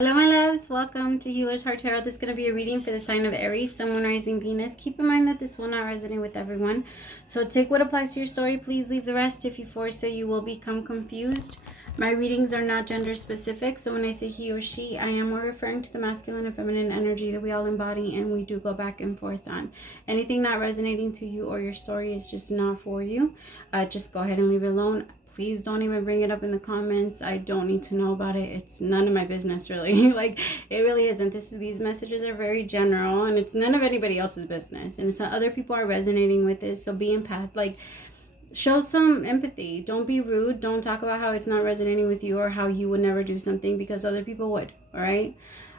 Hello my loves, welcome to Healer's Heart Tarot. This is going to be a reading for the sign of Aries, Sun, Moon, Rising, Venus. Keep in mind that this will not resonate with everyone. So take what applies to your story. Please leave the rest. If you force it, you will become confused. My readings are not gender specific. So when I say he or she, I am more referring to the masculine and feminine energy that we all embody and we do go back and forth on. Anything not resonating to you or your story is just not for you. Just go ahead and leave it alone. Please don't even bring it up in the comments. I don't need to know about it. It's none of my business, really. Like, it really isn't. These messages are very general, and it's none of anybody else's business. And so other people are resonating with this, so be empath. Like, show some empathy. Don't be rude. Don't talk about how it's not resonating with you or how you would never do something, because other people would, all right?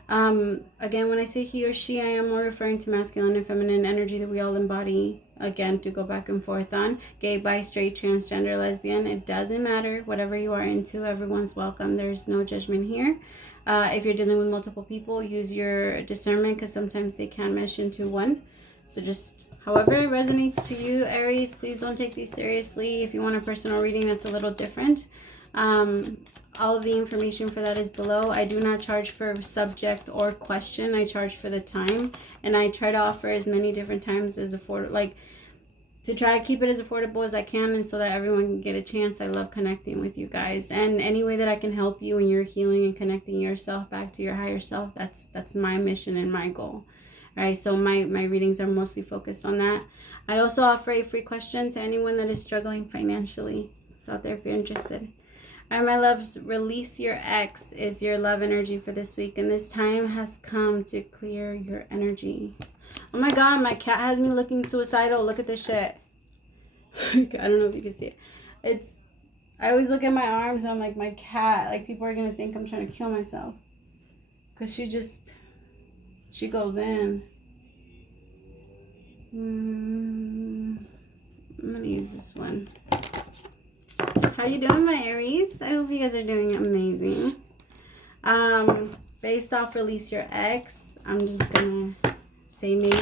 Again, when I say he or she, I am more referring to masculine and feminine energy that we all embody. Again, to go back and forth on. Gay, bi, straight, transgender, lesbian. It doesn't matter. Whatever you are into, everyone's welcome. There's no judgment here. If you're dealing with multiple people, use your discernment, because sometimes they can mesh into one. So just however it resonates to you, Aries, please don't take these seriously. If you want a personal reading that's a little different, all of the information for that is below. I do not charge for subject or question. I charge for the time, and I try to offer as many different times as affordable, like to try to keep it as affordable as I can, and so that everyone can get a chance. I love connecting with you guys, and any way that I can help you in your healing and connecting yourself back to your higher self, that's my mission and my goal. All right, so my readings are mostly focused on that. I also offer a free question to anyone that is struggling financially. It's out there if you're interested. All right, my loves, release your ex is your love energy for this week, and this time has come to clear your energy. Oh my god, my cat has me looking suicidal. Look at this shit. I don't know if you can see it. I always look at my arms and I'm like, my cat, like people are gonna think I'm trying to kill myself, because she goes in. I'm gonna use this one. How you doing, my Aries? I hope you guys are doing amazing. Based off release your ex, I'm just gonna say maybe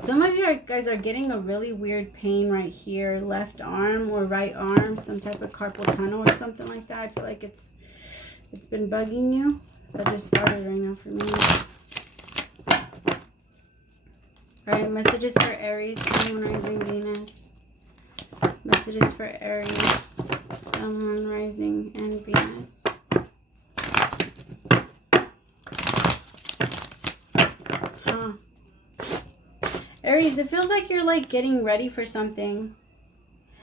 some of you guys are getting a really weird pain right here, left arm or right arm, some type of carpal tunnel or something like that. I feel like it's been bugging you. That just started right now for me. All right, messages for Aries, Sun, Moon, Rising, Venus. Messages for Aries, Sun, Moon, Rising, and Venus. Aries, it feels like you're like getting ready for something.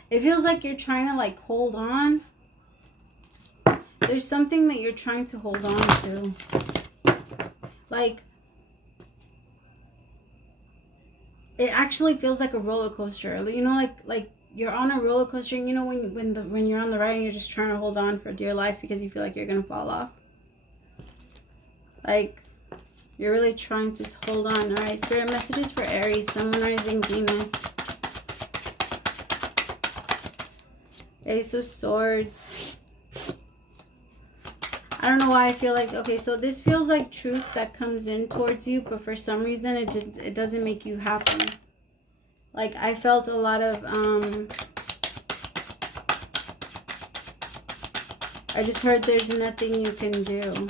It feels like you're trying to like hold on. There's something that you're trying to hold on to. Like, it actually feels like a roller coaster. You know, like you're on a roller coaster, and you know when you're on the ride and you're just trying to hold on for dear life because you feel like you're gonna fall off. Like, you're really trying to hold on. All right, spirit messages for Aries, Sun, Moon, Rising, Venus. Ace of Swords. I don't know why I feel like, okay, so this feels like truth that comes in towards you, but for some reason it doesn't make you happy. Like, I felt a lot of, I just heard there's nothing you can do.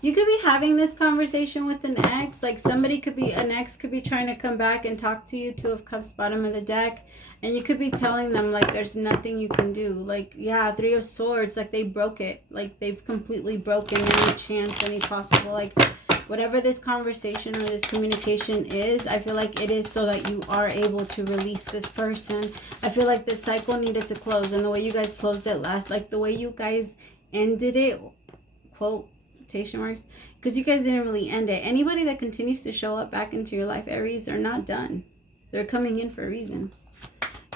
You could be having this conversation with an ex. Like, an ex could be trying to come back and talk to you. Two of Cups, bottom of the deck. And you could be telling them, like, there's nothing you can do. Like, yeah, Three of Swords, like, they broke it. Like, they've completely broken any chance, any possible, like, whatever this conversation or this communication is, I feel like it is so that you are able to release this person. I feel like this cycle needed to close. And the way you guys closed it last, like, the way you guys ended it, quote, marks, because you guys didn't really end it. Anybody that continues to show up back into your life, Aries, are not done. They're coming in for a reason.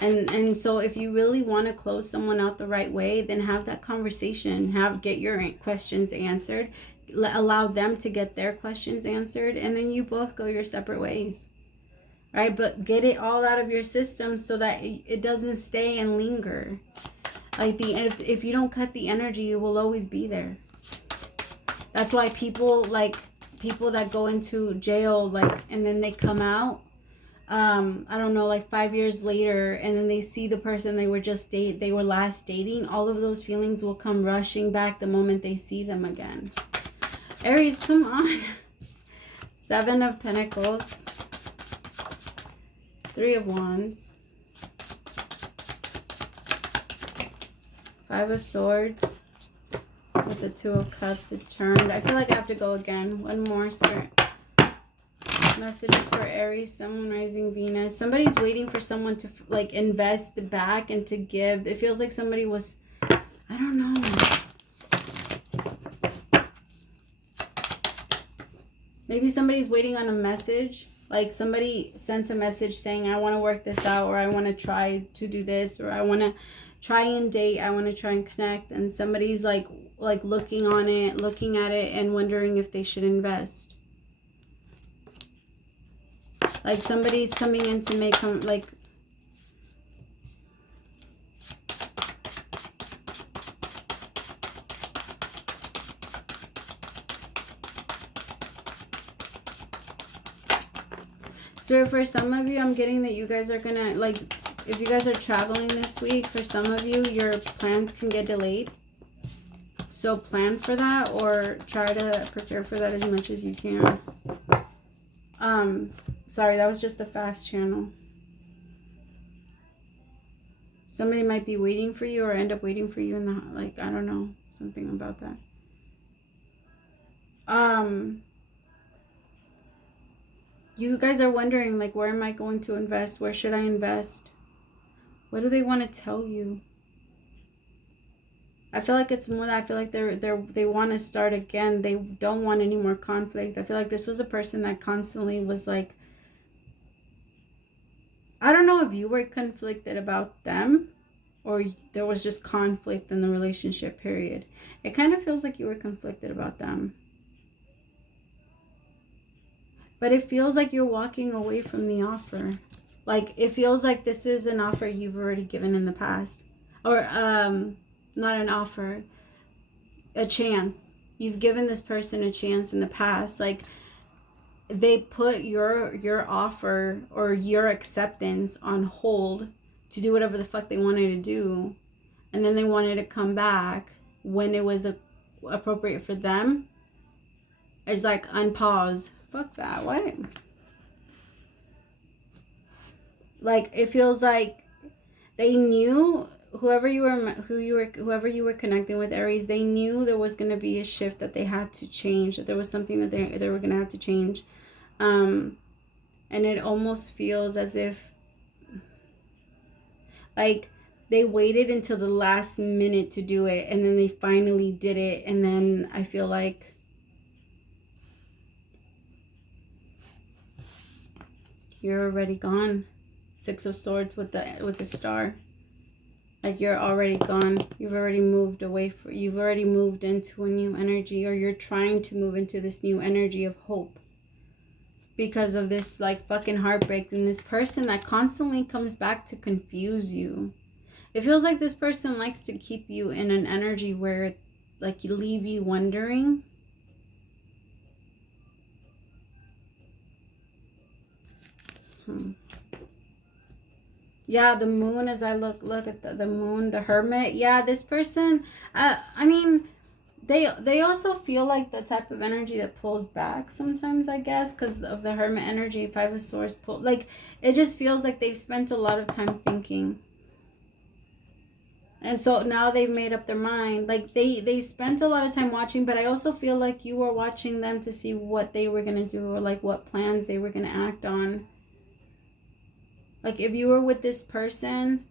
And so if you really want to close someone out the right way, then have that conversation. Get your questions answered. Allow them to get their questions answered, and then you both go your separate ways. Right? But get it all out of your system so that it doesn't stay and linger. Like, if you don't cut the energy, it will always be there. That's why people that go into jail, like, and then they come out, I don't know, like 5 years later, and then they see the person they were last dating, all of those feelings will come rushing back the moment they see them again. Aries, come on. 7 of Pentacles, 3 of Wands, 5 of Swords, with the 2 of Cups. It turned. I feel like I have to go again. One more, Spirit. Messages for Aries, Sun, Moon, Rising, Venus. Somebody's waiting for someone to like invest back and to give. It feels like somebody was, I don't know. Maybe somebody's waiting on a message. Like somebody sent a message saying, I want to work this out, or I want to try to do this, or I want to try and date, I want to try and connect. And somebody's like looking at it and wondering if they should invest. Like somebody's coming in to make like Spirit, for some of you, I'm getting that you guys are gonna, like, if you guys are traveling this week, for some of you, your plans can get delayed. So plan for that, or try to prepare for that as much as you can. Sorry, that was just the fast channel. Somebody might be waiting for you, or end up waiting for you in the, like, I don't know, something about that. You guys are wondering, like, where am I going to invest? Where should I invest? What do they want to tell you? I feel like it's more that I feel like they want to start again. They don't want any more conflict. I feel like this was a person that constantly was like, I don't know if you were conflicted about them, or there was just conflict in the relationship, period. It kind of feels like you were conflicted about them. But it feels like you're walking away from the offer. Like, it feels like this is an offer you've already given in the past. Or, not an offer, a chance. You've given this person a chance in the past. Like, they put your offer or your acceptance on hold to do whatever the fuck they wanted to do. And then they wanted to come back when it was appropriate for them. It's like, unpause. Fuck that. What? Like, it feels like they knew whoever you were connecting with, Aries, they knew there was going to be a shift that they had to change, that there was something that they were going to have to change. And it almost feels as if like they waited until the last minute to do it, and then they finally did it, and then I feel like you're already gone. 6 of Swords with the star. Like, you're already gone. You've already moved away you've already moved into a new energy, or you're trying to move into this new energy of hope. Because of this, like, fucking heartbreak, and this person that constantly comes back to confuse you. It feels like this person likes to keep you in an energy where, like, you leave you wondering. Yeah, the moon, as I look at the moon, the hermit. Yeah, this person, I mean, they also feel like the type of energy that pulls back sometimes, I guess, because of the hermit energy. 5 of Swords pull, like, it just feels like they've spent a lot of time thinking. And so now they've made up their mind. Like, they spent a lot of time watching, but I also feel like you were watching them to see what they were going to do, or like what plans they were going to act on. Like, if you were with this person,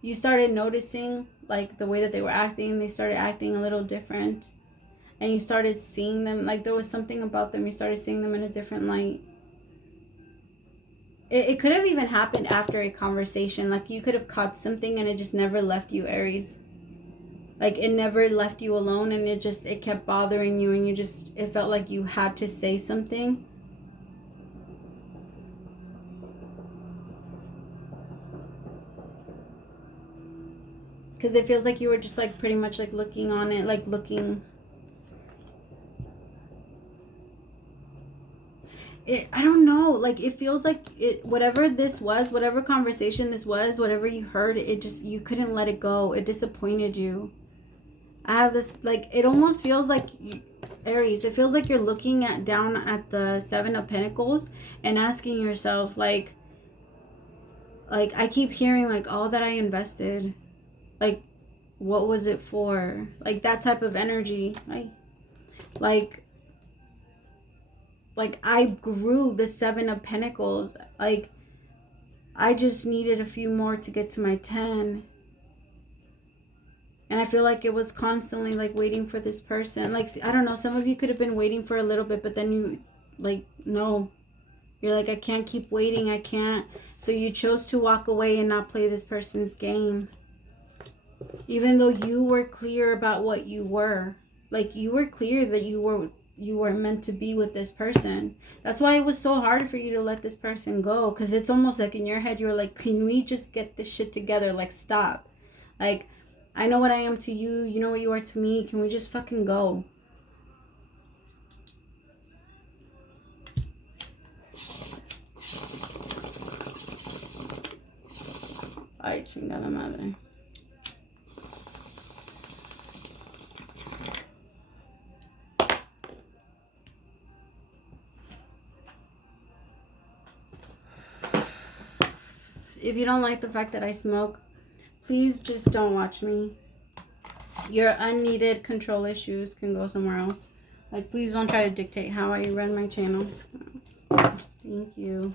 you started noticing, like, the way that they were acting. They started acting a little different. And you started seeing them, like, there was something about them. You started seeing them in a different light. It could have even happened after a conversation. Like, you could have caught something and it just never left you, Aries. Like, it never left you alone, and it kept bothering you, and it felt like you had to say something. Because it feels like you were just, like, pretty much, like, looking on it, like, looking. I don't know, like it feels like whatever this was, whatever conversation this was, whatever you heard, it just, you couldn't let it go. It disappointed you. I have this, like, it almost feels like Aries, it feels like you're looking down at the Seven of Pentacles and asking yourself, like I keep hearing, like, all that I invested, like, what was it for? Like that type of energy. Like I grew the Seven of Pentacles. Like I just needed a few more to get to my 10. And I feel like it was constantly like waiting for this person. Like, I don't know, some of you could have been waiting for a little bit, but then you, like, no. You're like, I can't keep waiting. I can't. So you chose to walk away and not play this person's game. Even though you were clear about what you were. Like, you were clear that you were meant to be with this person. That's why it was so hard for you to let this person go. Because it's almost like in your head, you were like, can we just get this shit together? Like, stop. Like, I know what I am to you. You know what you are to me. Can we just fucking go? Ay, chingada madre. If you don't like the fact that I smoke, please just don't watch me. Your unneeded control issues can go somewhere else. Like, please don't try to dictate how I run my channel. Thank you.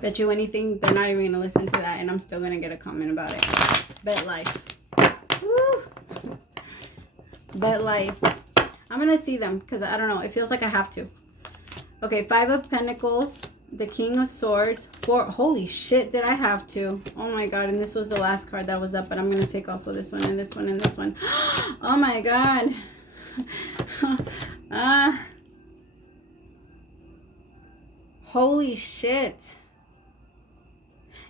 Bet you anything, they're not even going to listen to that, and I'm still going to get a comment about it. Bet life. Woo. Bet life. I'm going to see them, because I don't know. It feels like I have to. Okay, Five of Pentacles. The King of Swords. Holy shit, did I have to? Oh my god, and this was the last card that was up, but I'm going to take also this one and this one and this one. Oh my god. Holy shit.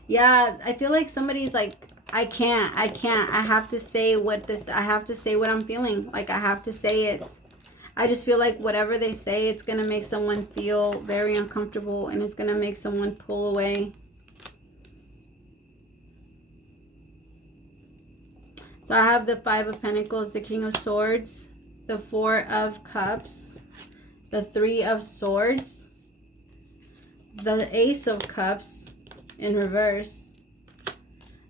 Yeah, I feel like somebody's like, I can't. I have to say what I'm feeling. Like, I have to say it. I just feel like whatever they say, it's going to make someone feel very uncomfortable, and it's going to make someone pull away. So I have the Five of Pentacles, the King of Swords, the Four of Cups, the Three of Swords, the Ace of Cups in reverse,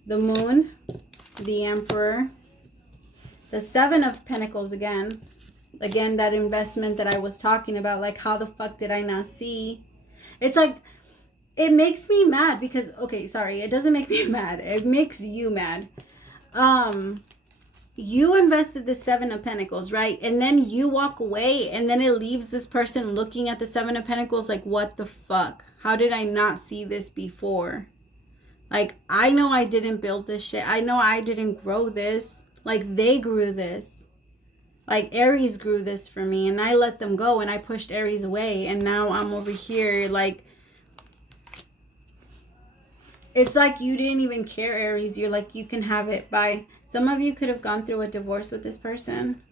the Moon, the Emperor, the Seven of Pentacles again, that investment that I was talking about. Like, how the fuck did I not see? It's like, it makes me mad because, okay, sorry, it doesn't make me mad. It makes you mad. You invested the Seven of Pentacles, right? And then you walk away, and then it leaves this person looking at the Seven of Pentacles like, what the fuck? How did I not see this before? Like, I know I didn't build this shit. I know I didn't grow this. Like, they grew this. Like, Aries grew this for me, and I let them go, and I pushed Aries away, and now I'm over here, like, it's like you didn't even care, Aries. You're like, you can have it. Bye. Some of you could have gone through a divorce with this person.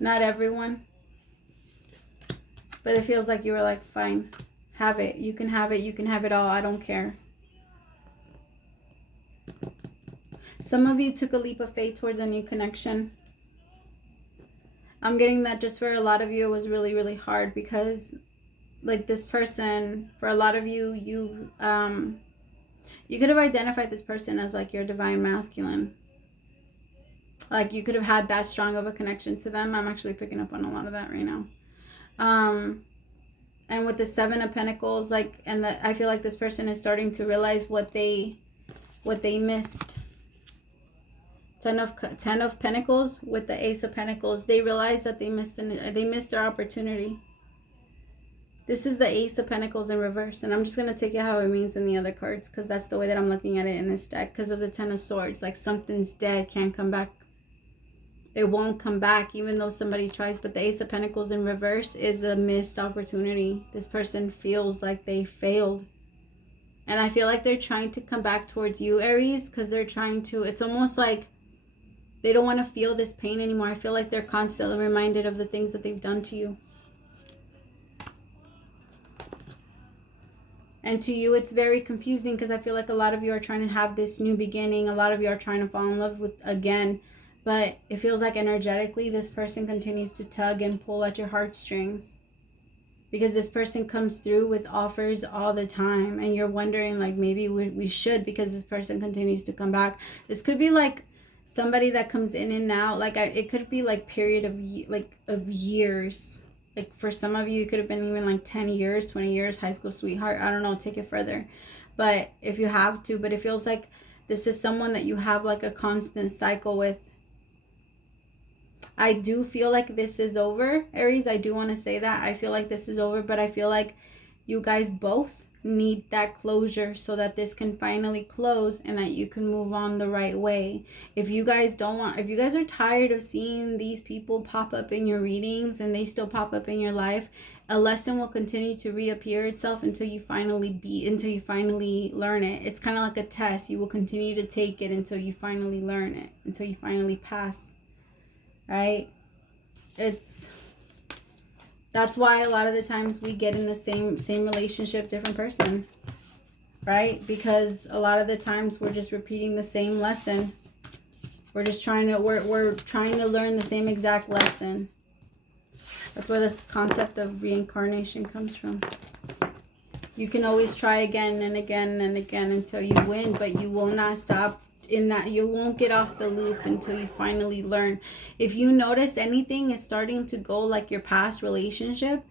Not everyone. But it feels like you were like, fine, have it. You can have it. You can have it all. I don't care. Some of you took a leap of faith towards a new connection. I'm getting that just for a lot of you, it was really, really hard because, like, this person, for a lot of you, you could have identified this person as, like, your divine masculine. Like, you could have had that strong of a connection to them. I'm actually picking up on a lot of that right now. And with the Seven of Pentacles, like, and I feel like this person is starting to realize what they missed. Ten of Pentacles with the Ace of Pentacles. They realize that they missed their opportunity. This is the Ace of Pentacles in reverse. And I'm just going to take it how it means in the other cards, because that's the way that I'm looking at it in this deck. Because of the Ten of Swords. Like, something's dead, can't come back. It won't come back even though somebody tries. But the Ace of Pentacles in reverse is a missed opportunity. This person feels like they failed. And I feel like they're trying to come back towards you, Aries. Because they're trying to, it's almost like they don't want to feel this pain anymore. I feel like they're constantly reminded of the things that they've done to you. And to you, it's very confusing because I feel like a lot of you are trying to have this new beginning. A lot of you are trying to fall in love with again. But it feels like energetically this person continues to tug and pull at your heartstrings. Because this person comes through with offers all the time. And you're wondering, like, maybe we should, because this person continues to come back. This could be like somebody that comes in and out. Like, it could be like period of years. Like, for some of you, it could have been even like 10 years, 20 years, high school sweetheart. I don't know, take it further. But if you have to, but it feels like this is someone that you have like a constant cycle with. I do feel like this is over, Aries. I do want to say that. I feel like this is over, but I feel like you guys both need that closure so that this can finally close and that you can move on the right way. If you guys are tired of seeing these people pop up in your readings and they still pop up in your life, a lesson will continue to reappear itself until you finally learn it. It's kind of like a test. You will continue to take it until you finally learn it, until you finally pass. Right? That's why a lot of the times we get in the same relationship, different person. Right? Because a lot of the times we're just repeating the same lesson. We're trying to learn the same exact lesson. That's where this concept of reincarnation comes from. You can always try again and again and again until you win, but you will not stop in that. You won't get off the loop until you finally learn. If you notice anything is starting to go like your past relationship,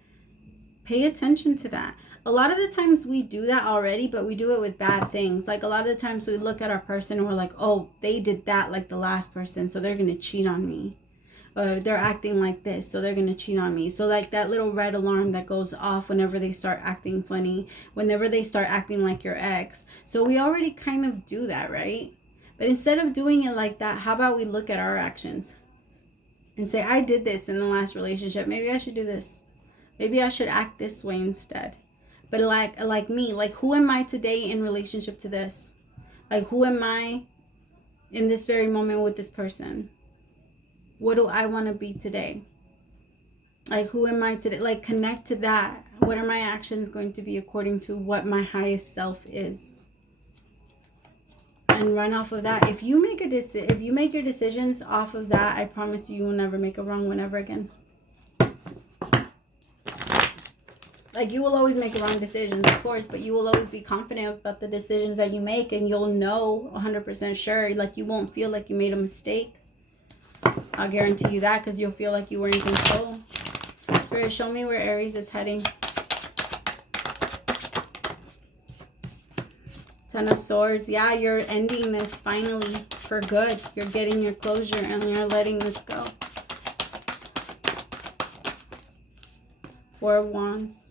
pay attention to that. A lot of the times we do that already, but we do it with bad things. Like, a lot of the times we look at our person and we're like, oh, they did that like the last person, so they're going to cheat on me. Or they're acting like this, so they're going to cheat on me. So like that little red alarm that goes off whenever they start acting funny, whenever they start acting like your ex. So we already kind of do that, right? But instead of doing it like that, how about we look at our actions and say, I did this in the last relationship. Maybe I should do this. Maybe I should act this way instead. But like me, like, who am I today in relationship to this? Like, who am I in this very moment with this person? What do I want to be today? Like, who am I today? Like, connect to that. What are my actions going to be according to what my highest self is? And run off of that. If you make your decisions off of that, I promise you will never make a wrong one ever again. Like, you will always make wrong decisions, of course, but you will always be confident about the decisions that you make, and you'll know 100% sure. Like, you won't feel like you made a mistake. I'll guarantee you that, because you'll feel like you were in control. Spirit, show me where Aries is heading. Ten of Swords. Yeah, you're ending this finally for good. You're getting your closure and you're letting this go. Four of Wands.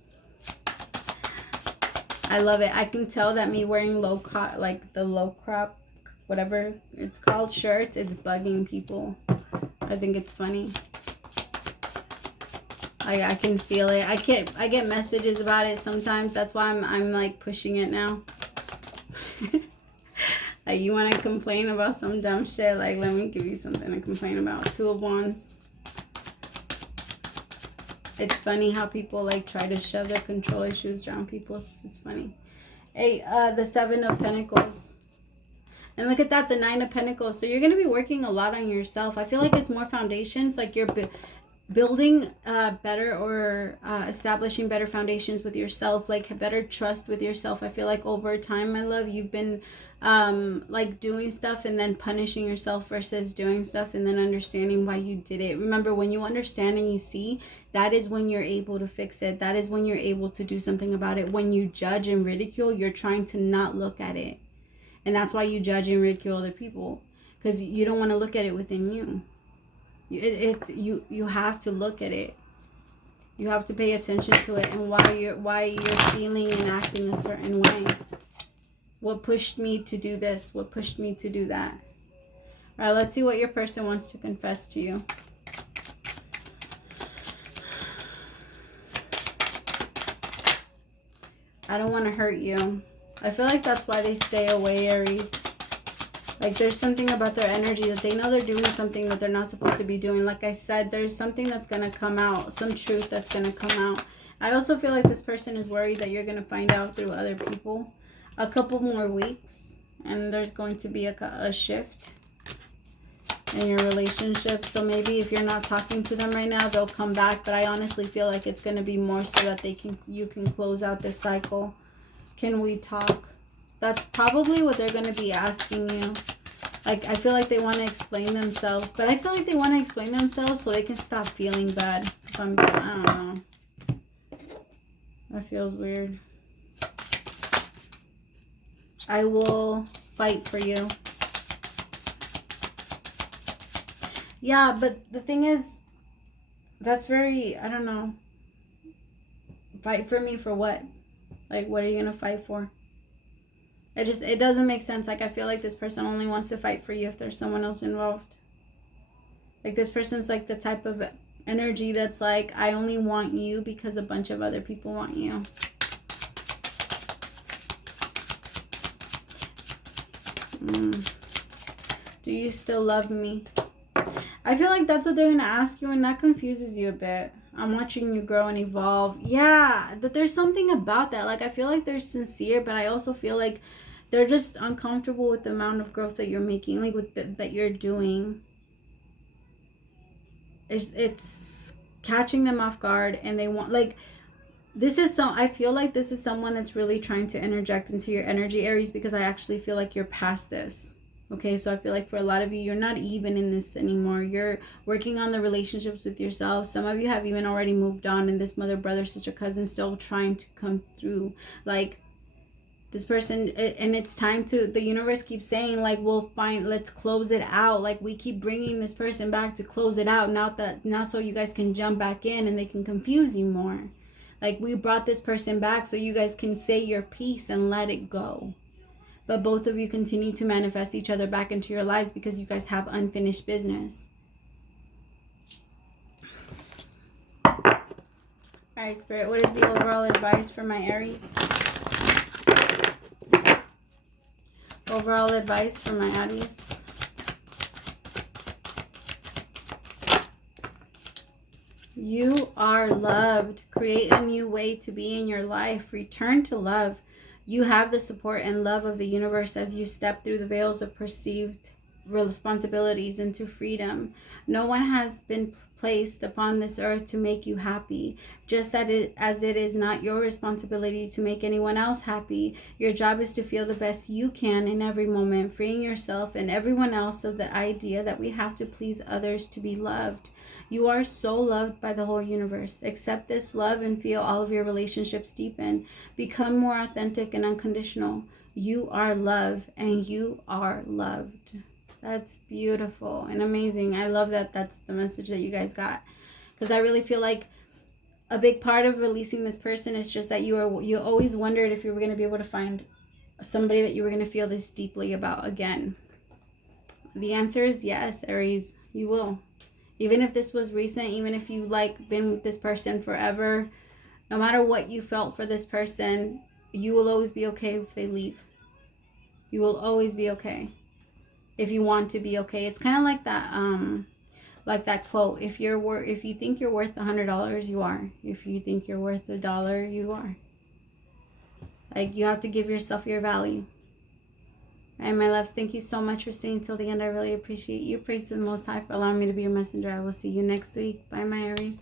I love it. I can tell that me wearing low crop, whatever it's called, shirts, it's bugging people. I think it's funny. I can feel it. I get messages about it sometimes. That's why I'm like pushing it now. Like, you want to complain about some dumb shit, like, let me give you something to complain about. Two of Wands. It's funny how people like try to shove their control issues around people. It's funny. Hey, the Seven of Pentacles. And look at that, the Nine of Pentacles. So you're going to be working a lot on yourself. I feel like it's more foundations, like you're building better or establishing better foundations with yourself, like better trust with yourself. I feel like over time, my love, you've been like doing stuff and then punishing yourself versus doing stuff and then understanding why you did it. Remember, when you understand and you see, that is when you're able to fix it. That is when you're able to do something about it. When you judge and ridicule, you're trying to not look at it. And that's why you judge and ridicule other people, because you don't want to look at it within you. You have to look at it. You have to pay attention to it and why you're feeling and acting a certain way. What pushed me to do this? What pushed me to do that? All right, let's see what your person wants to confess to you. I don't want to hurt you. I feel like that's why they stay away, Aries. Like, there's something about their energy that they know they're doing something that they're not supposed to be doing. Like I said, there's something that's going to come out, some truth that's going to come out. I also feel like this person is worried that you're going to find out through other people. A couple more weeks, and there's going to be a shift in your relationship. So maybe if you're not talking to them right now, they'll come back. But I honestly feel like it's going to be more so that you can close out this cycle. Can we talk? That's probably what they're going to be asking you. Like, I feel like they want to explain themselves, but I feel like they want to explain themselves so they can stop feeling bad. I don't know. That feels weird. I will fight for you. Yeah, but the thing is, that's very, I don't know. Fight for me for what? Like, what are you going to fight for? It doesn't make sense. Like, I feel like this person only wants to fight for you if there's someone else involved. Like, this person's like the type of energy that's like, I only want you because a bunch of other people want you. Do you still love me? I feel like that's what they're going to ask you, and that confuses you a bit. I'm watching you grow and evolve. Yeah, but there's something about that. Like, I feel like they're sincere, but I also feel like they're just uncomfortable with the amount of growth that you're making, like that you're doing. It's catching them off guard, and they want, like, I feel like this is someone that's really trying to interject into your energy, Aries, because I actually feel like you're past this. Okay, so I feel like for a lot of you, you're not even in this anymore. You're working on the relationships with yourself. Some of you have even already moved on, and this mother, brother, sister, cousin still trying to come through. Like, this person, and it's time to, the universe keeps saying, like, let's close it out. Like, we keep bringing this person back to close it out. Now so you guys can jump back in and they can confuse you more. Like, we brought this person back so you guys can say your piece and let it go. But both of you continue to manifest each other back into your lives because you guys have unfinished business. All right, Spirit, what is the overall advice for my Aries? Overall advice for my Aries. You are loved. Create a new way to be in your life. Return to love. You have the support and love of the universe as you step through the veils of perceived responsibilities into freedom. No one has been placed upon this earth to make you happy, just as it is not your responsibility to make anyone else happy. Your job is to feel the best you can in every moment, freeing yourself and everyone else of the idea that we have to please others to be loved. You are so loved by the whole universe. Accept this love and feel all of your relationships deepen. Become more authentic and unconditional. You are love and you are loved. That's beautiful and amazing. I love that that's the message that you guys got. Because I really feel like a big part of releasing this person is just that you always wondered if you were going to be able to find somebody that you were going to feel this deeply about again. The answer is yes, Aries. You will. Even if this was recent, even if you've like been with this person forever, no matter what you felt for this person, you will always be okay if they leave. You will always be okay if you want to be okay. It's kind of like that quote: if you think you're worth $100, you are. If you think you're worth $1, you are. Like, you have to give yourself your value. And my loves, thank you so much for staying till the end. I really appreciate you. Praise to the Most High for allowing me to be your messenger. I will see you next week. Bye, my Aries.